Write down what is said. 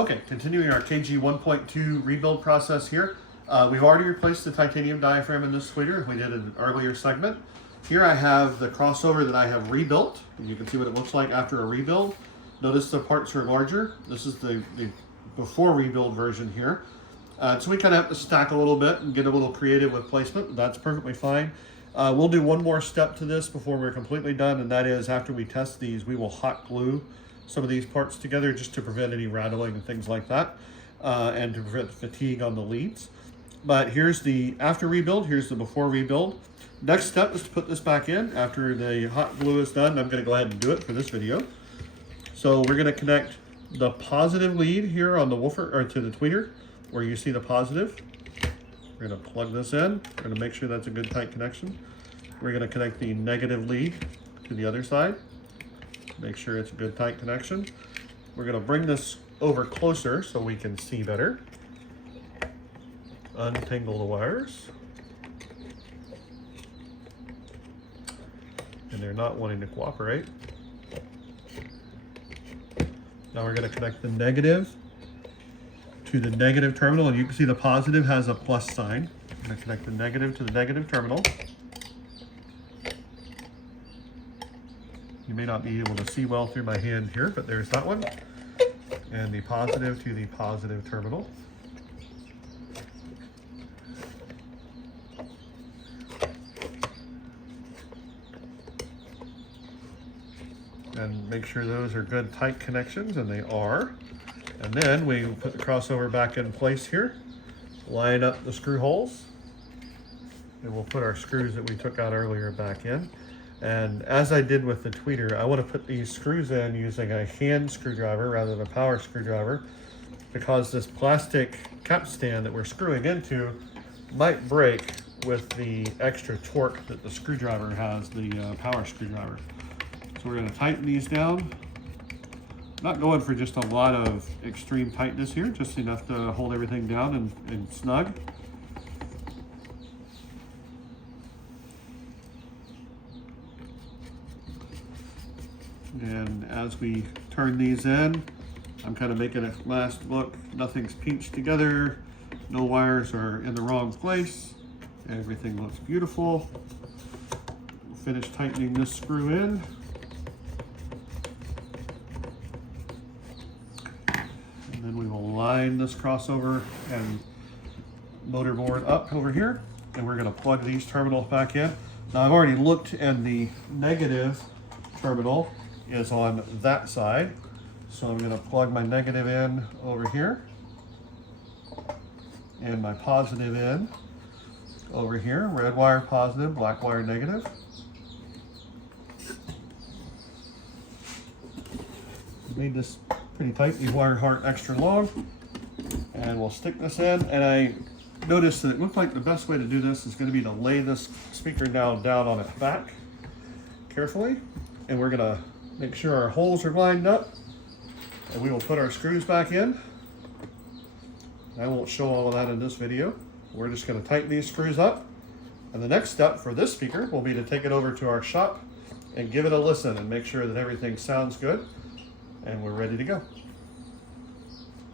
Okay, continuing our KG 1.2 rebuild process here. We've already replaced the titanium diaphragm in this tweeter. We did in an earlier segment. Here I have the crossover that I have rebuilt. And you can see what it looks like after a rebuild. Notice the parts are larger. This is the before rebuild version here. So we kind of have to stack a little bit and get a little creative with placement. That's perfectly fine. We'll do one more step to this before we're completely done, and that is after we test these, we will hot glue some of these parts together just to prevent any rattling and things like that, and to prevent fatigue on the leads. But here's the after rebuild, here's the before rebuild. Next step is to put this back in after the hot glue is done. I'm going to go ahead and do it for this video. So we're going to connect the positive lead here on the woofer, or to the tweeter, where you see the positive. We're going to plug this in. We're going to make sure that's a good tight connection. We're going to connect the negative lead to the other side. Make sure it's a good tight connection. We're going to bring this over closer so we can see better. Untangle the wires. And they're not wanting to cooperate. Now we're going to connect the negative to the negative terminal, and you can see the positive has a plus sign. I'm going to connect the negative to the negative terminal. You may not be able to see well through my hand here, but there's that one. And the positive to the positive terminal. And make sure those are good tight connections, and they are. And then we put the crossover back in place here, line up the screw holes, and we'll put our screws that we took out earlier back in. And as I did with the tweeter, I want to put these screws in using a hand screwdriver rather than a power screwdriver, because this plastic capstan that we're screwing into might break with the extra torque that the screwdriver has, the power screwdriver. So we're going to tighten these down. Not going for just a lot of extreme tightness here, just enough to hold everything down and snug. And as we turn these in, I'm kind of making a last look. Nothing's pinched together. No wires are in the wrong place. Everything looks beautiful. We'll finish tightening this screw in. And then we will line this crossover and motor board up over here, and we're going to plug these terminals back in. Now I've already looked, and the negative terminal is on that side, so I'm going to plug my negative in over here and my positive in over here. Red wire positive, black wire negative. Made this pretty tight. The wire aren't extra long, and we'll stick this in. And I noticed that it looked like the best way to do this is going to be to lay this speaker down on its back carefully, and we're going to make sure our holes are lined up, and we will put our screws back in. I won't show all of that in this video. We're just going to tighten these screws up, and the next step for this speaker will be to take it over to our shop and give it a listen and make sure that everything sounds good, and we're ready to go.